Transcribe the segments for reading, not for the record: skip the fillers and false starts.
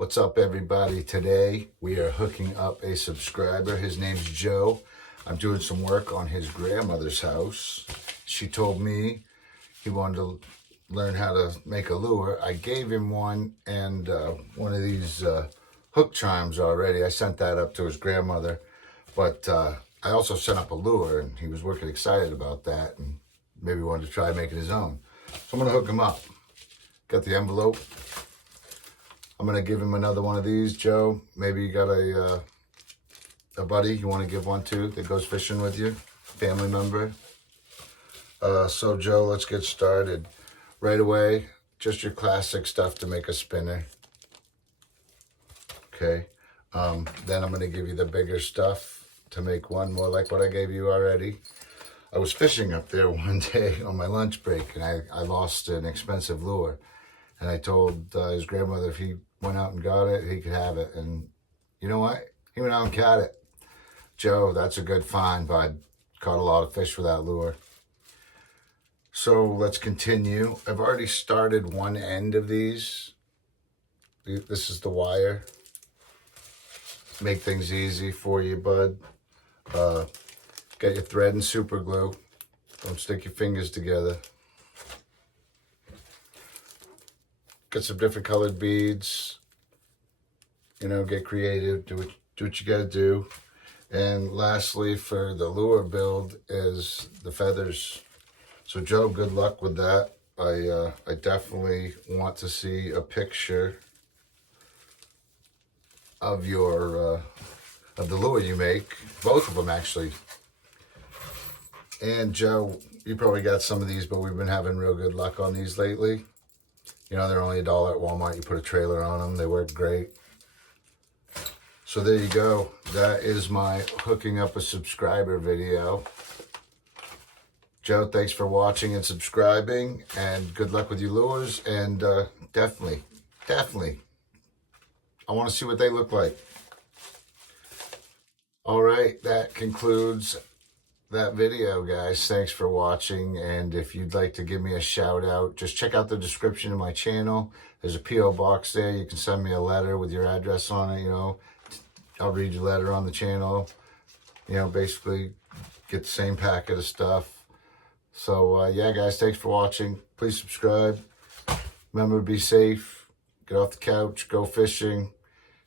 What's up, everybody? Today we are hooking up a subscriber. His name's Joe. I'm doing some work on his grandmother's house. She told me he wanted to learn how to make a lure. I gave him one and one of these hook chimes already. I sent that up to his grandmother, but I also sent up a lure, and he was working excited about that and maybe wanted to try making his own. So I'm gonna hook him up. Got the envelope. I'm gonna give him another one of these, Joe. Maybe you got a buddy you want to give one to that goes fishing with you, family member. So Joe, let's get started. Right away, just your classic stuff to make a spinner. Okay. Then I'm gonna give you the bigger stuff to make one more like what I gave you already. I was fishing up there one day on my lunch break, and I lost an expensive lure. And I told his grandmother if he went out and got it, he could have it. And you know what? He went out and got it. Joe, that's a good find, bud. Caught a lot of fish with that lure. So let's continue. I've already started one end of these. This is the wire. Make things easy for you, bud. Get your thread and super glue. Don't stick your fingers together. Get some different colored beads. You know, get creative. Do what you gotta do. And lastly, for the lure build is the feathers. So Joe, good luck with that. I definitely want to see a picture of your of the lure you make. Both of them, actually. And Joe, you probably got some of these, but we've been having real good luck on these lately. You know, they're only $1 at Walmart. You put a trailer on them. They work great. So there you go. That is my hooking up a subscriber video. Joe, thanks for watching and subscribing. And good luck with your lures. And definitely, I want to see what they look like. All right, that concludes that video, guys. Thanks for watching, and if you'd like to give me a shout out, just check out the description of my channel. There's a P.O. box there. You can send me a letter with your address on it. You know, I'll read your letter on the channel. You know, basically get the same packet of stuff. So yeah, guys, thanks for watching. Please subscribe. Remember to be safe. Get off the couch, go fishing.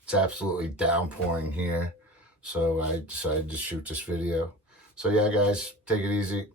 It's absolutely downpouring here, so I decided to shoot this video. So yeah, guys, take it easy.